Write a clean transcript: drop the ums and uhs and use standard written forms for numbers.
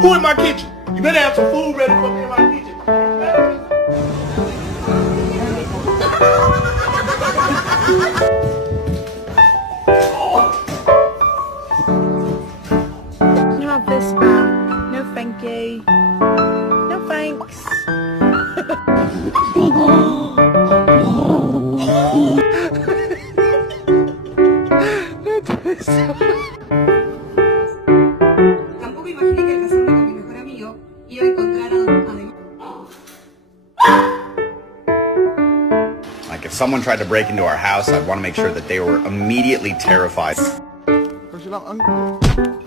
Who in my kitchen? You better have some food ready for me in my kitchen. Can you have this back? No thank you. No thanks. Tampoco imaginé que al casarme con mi mejor amigo iba a encontrar además. Like if someone tried to break into our house, I'd want to make sure that they were immediately terrified. Because you're not hungry.